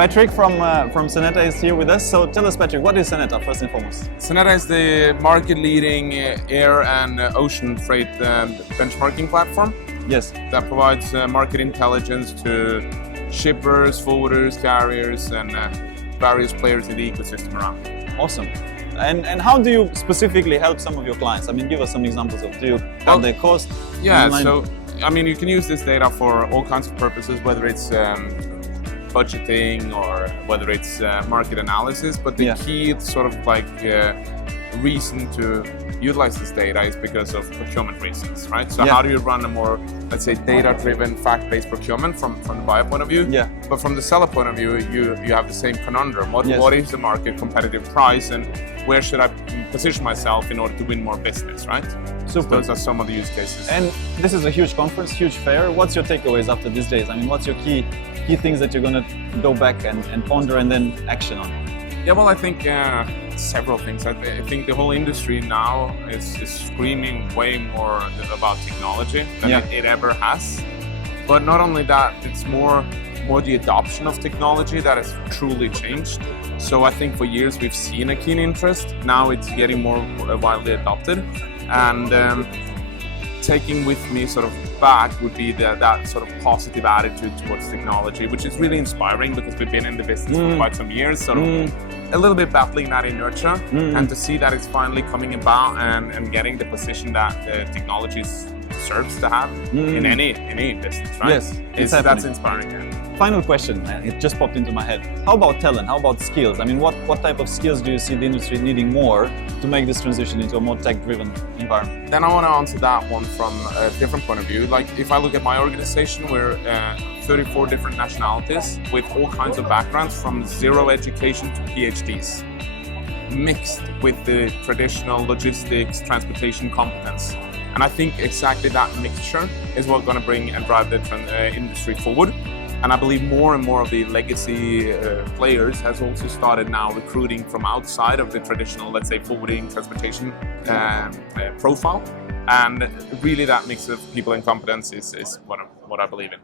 Patrik from Xeneta is here with us. So tell us, Patrik, what is Xeneta first and foremost? Xeneta is the market-leading air and ocean freight benchmarking platform. Yes. That provides market intelligence to shippers, forwarders, carriers, and various players in the ecosystem around. Awesome. And how do you specifically help some of your clients? I mean, give us some examples of, do you cut their cost? Yeah, online? so I mean, you can use this data for all kinds of purposes, whether it's budgeting or whether it's market analysis, but the key sort of like reason to utilize this data is because of procurement reasons, right? So how do you run a more, let's say, data-driven, fact-based procurement from the buyer point of view? Yeah. But from the seller point of view, you have the same conundrum. What is the market competitive price, and where should I position myself in order to win more business, right? Super. So those are some of the use cases. And this is a huge conference, huge fair. What's your takeaways after these days? I mean, what's your key things that you're going to go back and ponder and then action on? Yeah, well, I think several things. I think the whole industry now is screaming way more about technology than it ever has. But not only that, it's more the adoption of technology that has truly changed. So I think for years we've seen a keen interest. Now it's getting more widely adopted. And taking with me sort of back would be that sort of positive attitude towards technology, which is really inspiring because we've been in the business for quite some years, sort of a little bit battling that inertia, and to see that it's finally coming about and getting the position that technology serves to have in any business, right? Yes, that's inspiring. Yeah. Final question, it just popped into my head. How about talent? How about skills? I mean, what type of skills do you see the industry needing more to make this transition into a more tech-driven environment? Then I want to answer that one from a different point of view. Like, if I look at my organization, we're 34 different nationalities with all kinds of backgrounds, from zero education to PhDs, mixed with the traditional logistics, transportation competence. And I think exactly that mixture is what's going to bring and drive the industry forward. And I believe more and more of the legacy players has also started now recruiting from outside of the traditional, let's say, forwarding, transportation profile. And really that mix of people and competence is what I believe in.